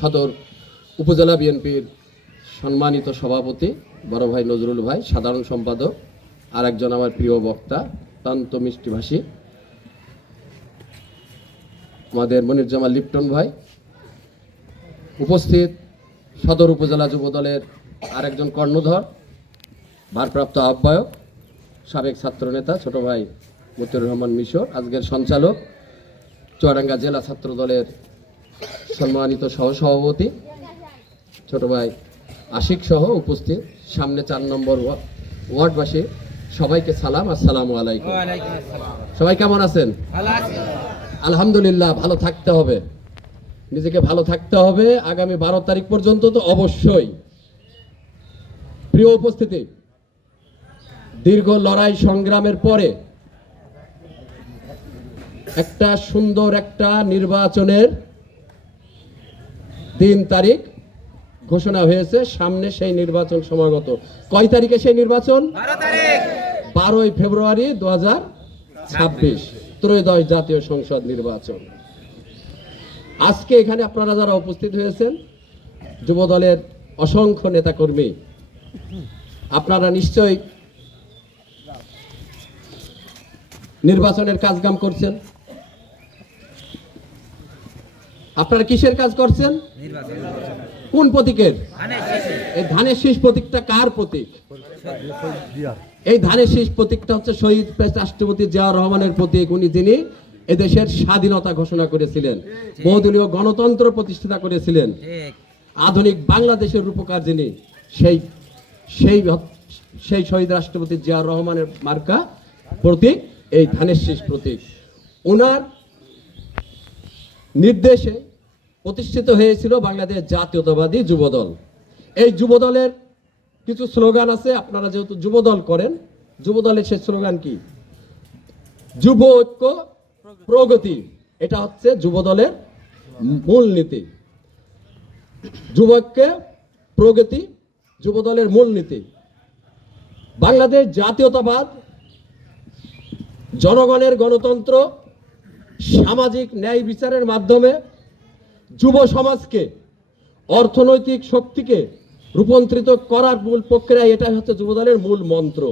সদর উপজেলা বিএনপির সম্মানিত সভাপতি বড় ভাই নজরুল ভাই, সাধারণ সম্পাদক, আর একজন আমার প্রিয় বক্তা অত্যন্ত মিষ্টিভাষী আমাদের মনিরুজ্জামান লিপ্টন ভাই, উপস্থিত সদর উপজেলা যুবদলের আরেকজন কর্ণধর, ভারপ্রাপ্ত আহ্বায়ক, সাবেক ছাত্রনেতা ছোট ভাই মতিউর রহমান মিশর, আজকের সঞ্চালক চুয়াডাঙ্গা জেলা ছাত্র দলের সম্মানিত সহসভাপতি ছোট ভাই আশিক সহ উপস্থিত সামনে 4 নম্বর ওয়ার্ডবাসী সবাইকে সালাম, আসসালামু আলাইকুম। সবাই কেমন আছেন? আলহামদুলিল্লাহ। ভালো থাকতে হবে, নিজেকে ভালো থাকতে হবে আগামী 12 তারিখ পর্যন্ত তো অবশ্যই। প্রিয় উপস্থিতি, দীর্ঘ লড়াই সংগ্রামের পরে একটা সুন্দর একটা নির্বাচনের দিন তারিখ ঘোষণা হয়েছে। সামনে সেই নির্বাচন সমাগত। কয় তারিখে সেই নির্বাচন? 12 ফেব্রুয়ারি 2026, ত্রয়োদশ জাতীয় সংসদ নির্বাচন। আজকে এখানে আপনারা যারা উপস্থিত হয়েছেন, যুবদলের অসংখ্য নেতাকর্মী, আপনারা নিশ্চয়ই নির্বাচনের কাজকাম করছেন। আপনারা কিসের কাজ করছেন? কোন প্রতীকের? এই ধানের শীষ প্রতীকটা কার প্রতীক? এই ধানের শীষ প্রতীকটা হচ্ছে শহীদ রাষ্ট্রপতি জিয়াউর রহমানের প্রতীক। উনি যিনি এদেশের স্বাধীনতা ঘোষণা করেছিলেন, বহুদলীয় গণতন্ত্র প্রতিষ্ঠা করেছিলেন, আধুনিক বাংলাদেশের রূপকার যিনি, সেই শহীদ রাষ্ট্রপতি জিয়াউর রহমানের মার্কা প্রতীক এই ধানের শীষ প্রতীক। ওনার নির্দেশে প্রতিষ্ঠিত হয়েছিল বাংলাদেশ জাতীয়তাবাদী যুবদল। এই যুবদলের কিছু স্লোগান আছে। আপনারা যেহেতু যুবদল করেন, যুবদলের সেই স্লোগান কি? যুব ঐক্য প্রগতি। এটা হচ্ছে যুবদলের মূল নীতি। যুব ঐক্যে প্রগতি যুবদলের মূল নীতি। বাংলাদেশ জাতীয়তাবাদ, জনগণের গণতন্ত্র, সামাজিক ন্যায় বিচারের মাধ্যমে যুব সমাজকে, অর্থনৈতিক শক্তিকে রূপান্তরিত করার মূল প্রক্রিয়া, এটাই হচ্ছে যুবদলের মূল মন্ত্র।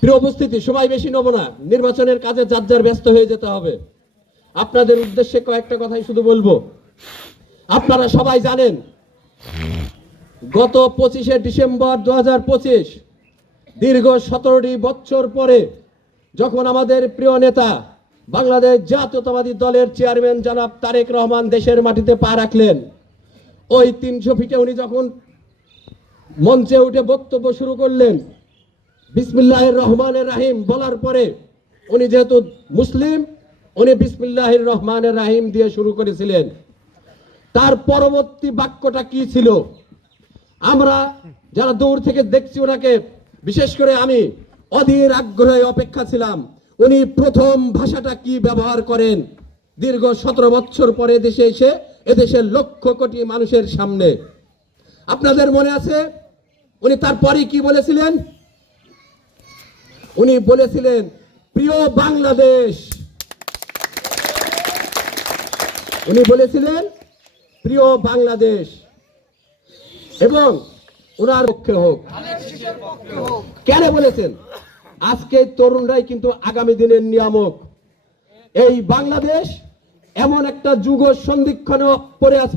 প্রিয় উপস্থিতি, সময় বেশি নেব না, নির্বাচনের কাজে যার যার ব্যস্ত হয়ে যেতে হবে। আপনাদের উদ্দেশ্যে কয়েকটা কথাই শুধু বলবো। আপনারা সবাই জানেন, গত 25শে ডিসেম্বর 2025, দীর্ঘ 17টি বছর পরে যখন আমাদের প্রিয় নেতা বাংলাদেশ জাতীয়তাবাদী দলের চেয়ারম্যান জনাব তারেক রহমান দেশের মাটিতে পা রাখলেন, ওই 300 ফিটে উনি যখন মঞ্চে উঠে বক্তব্য শুরু করলেন, বিসমিল্লাহির রহমানির রহিম বলার পরে, উনি যেহেতু মুসলিম, উনি বিসমিল্লাহির রহমানির রহিম দিয়ে শুরু করেছিলেন। তার পরবর্তী বাক্যটা কি ছিল? আমরা যারা দূর থেকে দেখছি ওনাকে, বিশেষ করে আমি অধীর আগ্রহে অপেক্ষা ছিলাম উনি প্রথম ভাষাটা কি ব্যবহার করেন দীর্ঘ 17 বছর পরে দেশে এসে এদেশের লক্ষ কোটি মানুষের সামনে। আপনাদের মনে আছে উনি তারপরে কি বলেছিলেন? উনি বলেছিলেন, প্রিয় বাংলাদেশ। উনি বলেছিলেন প্রিয় বাংলাদেশ, এবং ওনার পক্ষে হোক। কেন বলেছেন? আজকে তরুণরাই কিন্তু আগামী দিনের নিয়ামক। এই বাংলাদেশ এমন একটা যুগ সন্ধিক্ষণে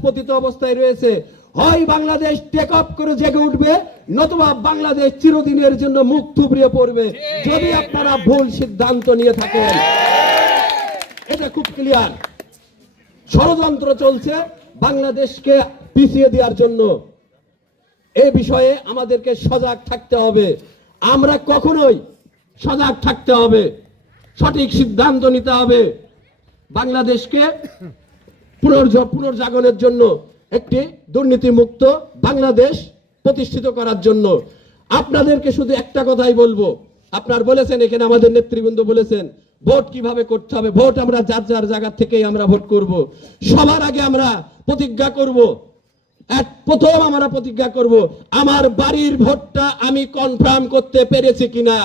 পতিত অবস্থায় রয়েছে। হয় বাংলাদেশ টেক অফ করে জেগে উঠবে, নতুবা বাংলাদেশ চিরদিনের জন্য মুখ থুবড়িয়ে পড়বে, যদি আপনারা ভুল সিদ্ধান্ত নিয়ে থাকেন। এটা খুব ক্লিয়ার। ষড়যন্ত্র চলছে বাংলাদেশকে পিছিয়ে দেওয়ার জন্য। এই বিষয়ে আমাদেরকে সজাগ থাকতে হবে। আমরা কখনোই সজাগ থাকতে হবে, সঠিক সিদ্ধান্ত নিতে হবে। বাংলাদেশকে পুনর্জাগরণের জন্য, একটি দুর্নীতিমুক্ত বাংলাদেশ প্রতিষ্ঠিত করার জন্য আপনাদেরকে শুধু একটা কথাই বলবো। আপনারা বলেছেন, এখানে আমাদের নেতৃবৃন্দ বলেছেন, ভোট কিভাবে করতে হবে। ভোট আমরা যার যার জায়গা থেকেই আমরা ভোট করব। সবার আগে আমরা প্রতিজ্ঞা করব, প্রথম আমরা প্রতিজ্ঞা করব, আমার বাড়ির ভোটটা আমি কনফার্ম করতে পেরেছি কিনা,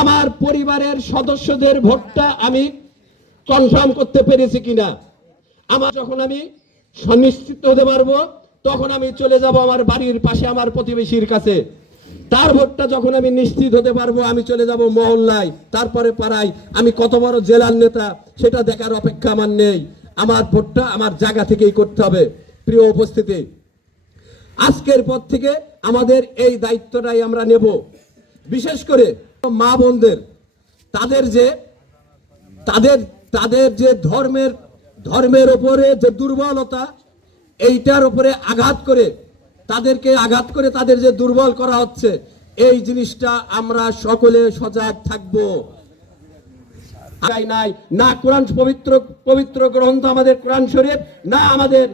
আমার পরিবারের সদস্যদের ভোটটা আমি কনফার্ম করতে পেরেছি কিনা। যখন আমি সুনিশ্চিত হতে পারবো তখন আমি চলে যাব আমার বাড়ির পাশে আমার প্রতিবেশীর কাছে। তার ভোটটা যখন আমি নিশ্চিত হতে পারবো আমি চলে যাব মহল্লায়, তারপরে পাড়ায়। আমি কত বড় জেলার নেতা সেটা দেখার অপেক্ষা আমার নেই। আমার ভোটটা আমার জায়গা থেকেই করতে হবে। প্রিয় উপস্থিতি, আজকের পর থেকে আমাদের এই দায়িত্বটাই আমরা নেব। বিশেষ করে মা বোনদের তাদের যে ধর্মের উপরে যে দুর্বলতা, এইটার উপরে আঘাত করে তাদের যে দুর্বল করা হচ্ছে, এই জিনিসটা আমরা সকলে সজাগ থাকব। নাই না কোরআন পবিত্র গ্রন্থ আমাদের কোরআন শরীফ, না আমাদের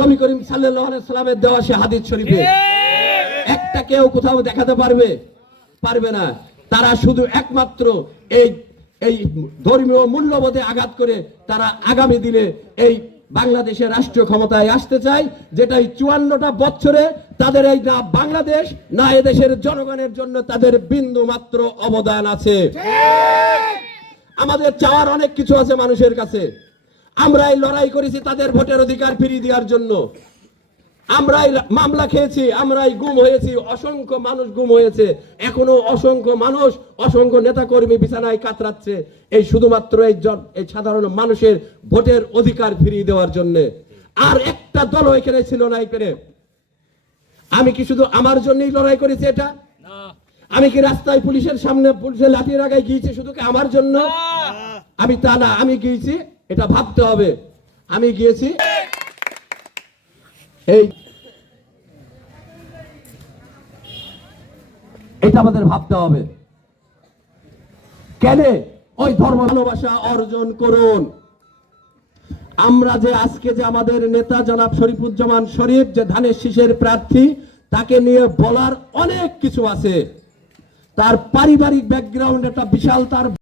নবী করিম সাল্লাল্লাহু আলাইহি সাল্লামের দেওয়া সে হাদিস শরীফে একটা কেউ কোথাও দেখাতে পারবে না। তারা শুধু একমাত্র এই ধর্মীয় মূল্যবোধে আঘাত করে তারা আগামী দিনে এই বাংলাদেশের রাষ্ট্রীয় ক্ষমতায় আসতে চায়, যেটাই 54টা বছরে তাদের এই না বাংলাদেশ না এদেশের জনগণের জন্য তাদের বিন্দু মাত্র অবদান আছে। আমাদের চাওয়ার অনেক কিছু আছে মানুষের কাছে। আমরাই লড়াই করেছি তাদের ভোটের অধিকার ফিরিয়ে দেওয়ার জন্য। আমরাই মামলা খেয়েছি, আমরাই গুম হয়েছি, অসংখ্য মানুষ গুম হয়েছে, এখনো অসংখ্য মানুষ, অসংখ্য নেতাকর্মী বিছানায় কাতরাচ্ছে এই শুধুমাত্র এই সাধারণ মানুষের ভোটের অধিকার ফিরিয়ে দেওয়ার জন্য। আর একটা দল এখানে ছিল না। এখানে আমি কি শুধু আমার জন্যই লড়াই করেছি? এটা আমি কি রাস্তায় পুলিশের সামনে পুলিশের লাঠি রাখায় গিয়েছি শুধু কি আমার জন্য? আমি তা না। আমি গিয়েছি, এটা ভাবতে হবে, আমি গিয়েছি এটা আমাদের ভাবতে হবে। কেন ওই ধর্ম ভালোবাসা অর্জন করুন। আমরা যে আজকে যে আমাদের নেতা জনাব শরীফুজ্জামান শরীফ যে ধানের শীষের প্রার্থী, তাকে নিয়ে বলার অনেক কিছু আছে। তার পারিবারিক ব্যাকগ্রাউন্ড একটা বিশাল, তার